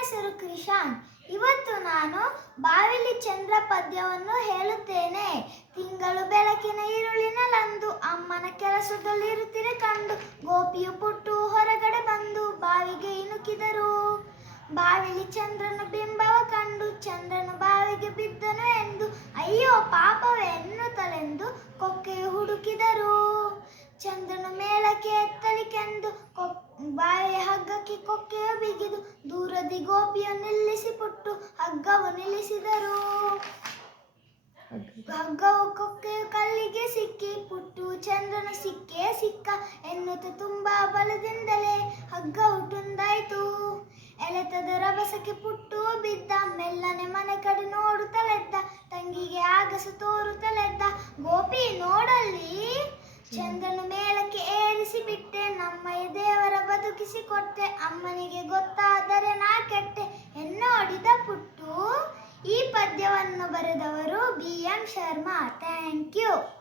ಹೆಸರು ಕ್ರಿಶಾನ್. ಇವತ್ತು ನಾನು ಬಾವಿಲಿ ಚಂದ್ರ ಪದ್ಯವನ್ನು ಹೇಳುತ್ತೇನೆ. ತಿಂಗಳು ಬೆಳಕಿನ ഇരുಳಿನಲ್ಲಂದು ಅಮ್ಮನ ಕೆಲಸದಲ್ಲಿರುತ್ತಿರೆ ಕಂಡು ಗೋಪಿಯು ಪುಟ್ಟು ಹೊರಗಡೆ ಬಂದು ಬಾವಿಗೆ ಇಣುಕಿದರು. ಬಾವಿಲಿ ಚಂದ್ರನ ಬಿಂಬವ ಕಂಡು ಚಂದ್ರನು ಬಾವಿಗೆ ಬಿದ್ದನು ಎಂದು ಅಯ್ಯೋ ಪಾಪವೇ ಎನ್ನುತ್ತಲೆಂದು ಕೊಕ್ಕೆಯು ಹುಡುಕಿದರು. ಚಂದ್ರನು ಮೇಲಕ್ಕೆ ಎತ್ತಲಿಕೆಂದು ಬಾವಿಯ ಹಗ್ಗಕ್ಕೆ ಕೊಕ್ಕೆಯು ಬಿಗಿದು ದೂರದಿ ಗೋಪಿಯು ನಿಲ್ಲಿಸಿ ಪುಟ್ಟು ಹಗ್ಗವು ನಿಲ್ಲಿಸಿದರು. ಹಗ್ಗವು ಕೊಕ್ಕೆಯು ಕಲ್ಲಿಗೆ ಸಿಕ್ಕಿ ಪುಟ್ಟು ಚಂದ್ರನ ಸಿಕ್ಕೇ ಸಿಕ್ಕ ಎನ್ನುತ್ತ ತುಂಬಾ ಬಲದಿಂದಲೇ ಹಗ್ಗವು ತುಂಡಾಯಿತು. ಎಳೆತದ ರಭಸಕ್ಕೆ ಪುಟ್ಟು ಬಿದ್ದ, ಮೆಲ್ಲನೆ ಮನೆ ಕಡೆ ನೋಡುತ್ತಲೆದ್ದ, ತಂಗಿಗೆ ಆಗಸ ತೋರುತ್ತಲೆದ್ದ. ಗೋಪಿ ನೋಡಲ್ಲಿ, ಚಂದ್ರನು ಮೇಲಕ್ಕೆ ಏರಿಸಿ ಬಿಟ್ಟೆ, ನಮ್ಮಯ್ಯ ದೇವರ ಬದುಕಿಸಿ ಕೊಟ್ಟೆ, ಅಮ್ಮನಿಗೆ ಗೊತ್ತಾದರೆ ನಾ ಕೆಟ್ಟೆ ಎನ್ನೋಡಿದ ಪುಟ್ಟು. ಈ ಪದ್ಯವನ್ನು ಬರೆದವರು BM ಶರ್ಮಾ. Thank you.